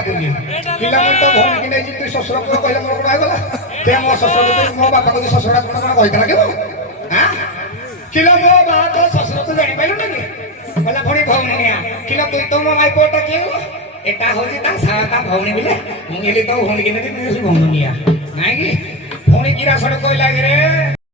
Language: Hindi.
डाकुनी पिला मन तो भौणी कि नै तू ससुर को कहले मोर कोडा गला ते मो ससुर को मो बापा को ससुर को कोन कहि करा केबो हां किला मो बा तो ससुर को जानि पाइलो ना कि बोला भौणी भौणी निया किला तू तो मो माई पोटा के एटा होजी ता साता भौणी बिले मुंगेली तो भौणी कि नै तू भौणी निया नाही कि भौणी किरा सड कोइ लागे रे